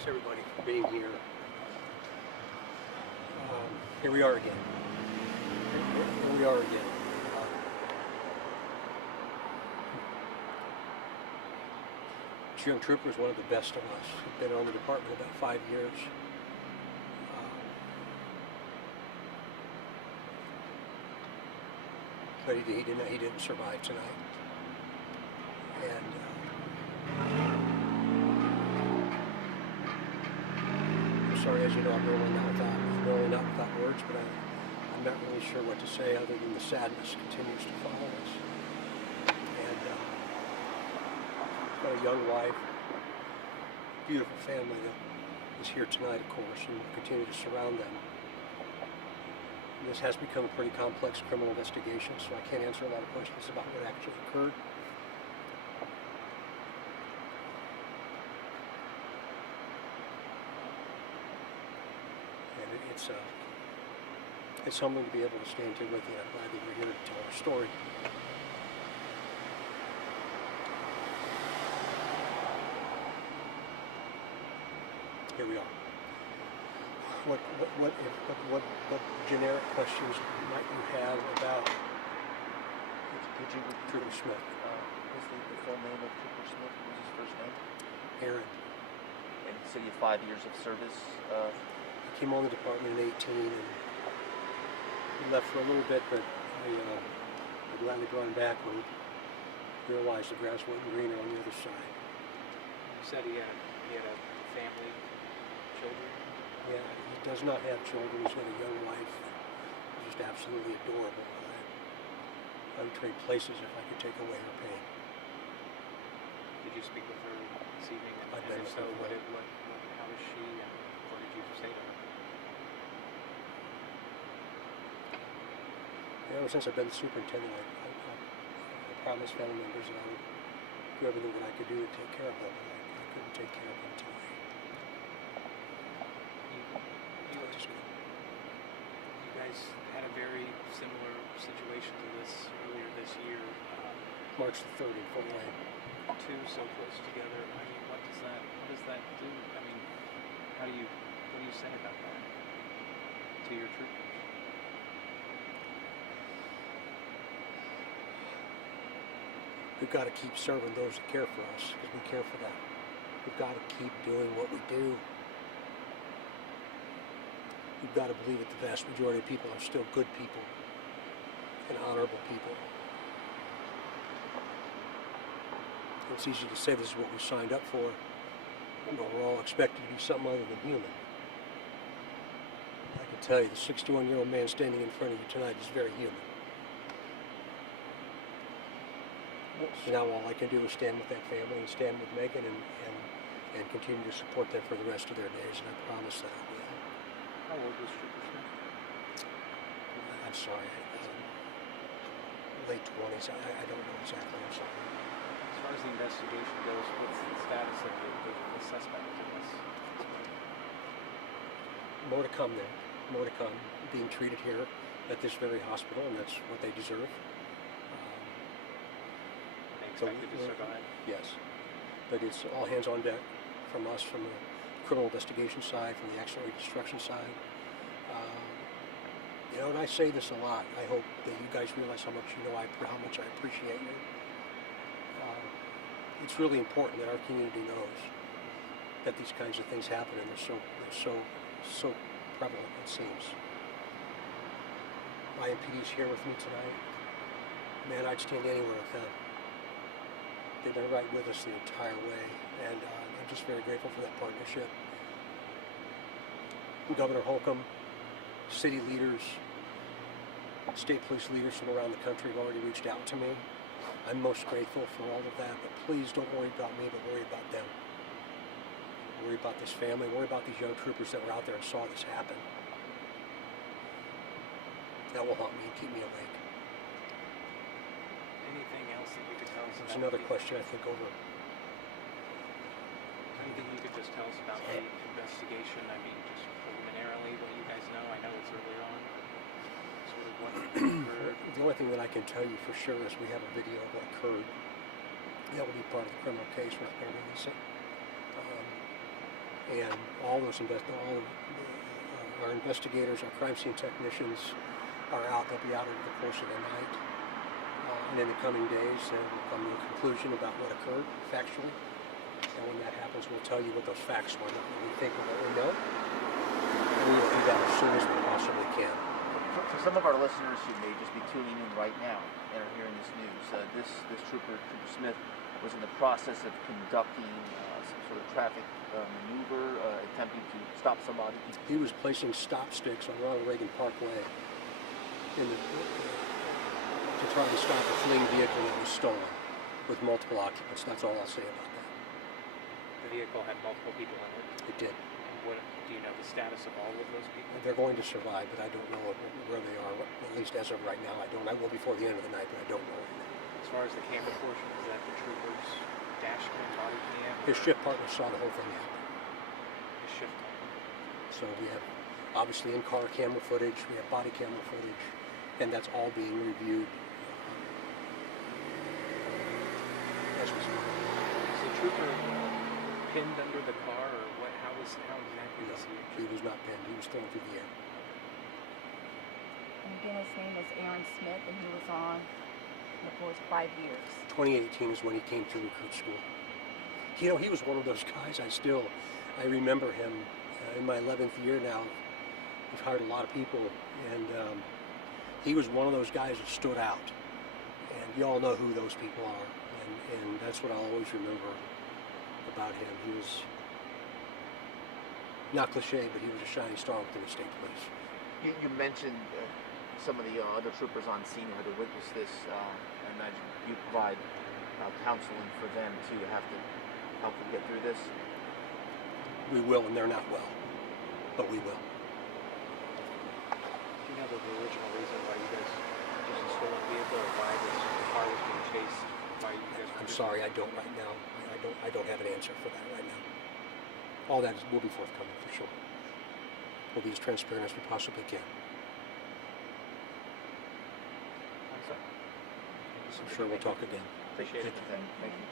Thanks everybody for being here. Here we are again. Here we are again. This young trooper is one of the best of us. He's been on the department about 5 years. But he didn't survive tonight. And I'm sorry, as you know, I'm really not without words, but I'm not really sure what to say other than the sadness continues to follow us. And got a young wife, beautiful family that is here tonight, of course, and will continue to surround them. This has become a pretty complex criminal investigation, so I can't answer a lot of questions about what actually occurred. And it's humbling to be able to stand here with you. I'm glad that you're here to tell our story. Here we are. What generic questions might you have about Could you repeat Trooper Smith? What's the full name of Trooper Smith? What was his first name? Aaron. And you said he had 5 years of service. He came on the department in 18 and he left for a little bit, but I gladly brought him back when he realized the grass wasn't greener on the other side. You said he had a family, children? Yeah, he does not have children. He's got a young wife who's just absolutely adorable. I would trade places if I could take away her pain. Did you speak with her this evening? I've And been if so, with her. how is she, and what did you say to her? Ever since I've been the superintendent, I promised family members that I would do everything that I could do to take care of them, and I couldn't take care of them tonight. You guys had a very similar situation to this earlier this year. March the 3rd in Fort Wayne. Two so close together. I mean, what does that do? I mean, what do you say about that to your troopers? We've got to keep serving those that care for us, because we care for them. We've got to keep doing what we do. We've got to believe that the vast majority of people are still good people and honorable people. It's easy to say this is what we signed up for, but we're all expected to be something other than human. I can tell you, the 61-year-old man standing in front of you tonight is very human. So now all I can do is stand with that family and stand with Megan and continue to support them for the rest of their days, and I promise that I will. How old was Trooper Smith? I'm sorry, late 20s, I don't know exactly, I'm sorry. As far as the investigation goes, what's the status of the suspect in this? More to come there, more to come, being treated here at this very hospital, and that's what they deserve. They expected to survive? Yes, but it's all hands on deck from us, from the criminal investigation side, from the accident reconstruction side. You know, and I say this a lot. I hope that you guys realize how much I appreciate you. It's really important that our community knows that these kinds of things happen, and they're so prevalent, it seems. IMPD's here with me tonight. Man, I'd stand anywhere with them. They've been right with us the entire way, and I'm just very grateful for that partnership. Governor Holcomb, city leaders, state police leaders from around the country have already reached out to me. I'm most grateful for all of that, but please don't worry about me, but worry about them. Worry about this family, worry about these young troopers that were out there and saw this happen. That will haunt me and keep me awake. Anything else that you could tell us There's about? another question I think over. Anything you could just tell us about the investigation? I mean, just preliminarily, what you guys know. I know it's early on. Sort of what occurred. The only thing that I can tell you for sure is we have a video of what occurred. That will be part of the criminal case. We're not going to release it. And all of our investigators, our crime scene technicians are out. They'll be out over the course of the night. And in the coming days, we'll come to a conclusion about what occurred factually. And when that happens, we'll tell you what those facts were, not what we think or what we know. And we will do that as soon as we possibly can. For some of our listeners who may just be tuning in right now and are hearing this news, this Trooper Smith, was in the process of conducting some sort of traffic maneuver, attempting to stop somebody. He was placing stop sticks on Ronald Reagan Parkway to try to stop a fleeing vehicle that was stolen with multiple occupants. That's all I'll say about that. The vehicle had multiple people in it. It did. And what do you know the status of all of those people? They're going to survive, but I don't know where they are. At least as of right now, I don't. I will before the end of the night, but I don't know right now. As far as the camera portion, is that the trooper's dash cam, body cam? His shift partner saw the whole thing happen. His shift time. So we have obviously in-car camera footage, we have body camera footage, and that's all being reviewed as we speak. Is the trooper pinned under the car, or what? How exactly No, was he? he was not pinned. He was thrown through the air. And again, his name is Aaron Smith, and he was on the force 5 years. 2018 is when he came through recruit school. You know, he was one of those guys. I remember him in my 11th year now. We've hired a lot of people, and he was one of those guys that stood out. And you all know who those people are, and that's what I'll always remember about him. He was not cliche, but he was a shining star within the state police. You mentioned some of the other troopers on scene who had to witness this. I imagine you provide counseling for them to have to help them get through this. We will, and they're not well, but we will. Do you know the original reason why you guys just a stolen vehicle, or why the car was being chased? Why you guys? I'm sorry, I don't right now. I don't have an answer for that right now. All that will be forthcoming for sure. We'll be as transparent as we possibly can. I'm sorry. I'm sure we'll talk again. Appreciate it. Thank you.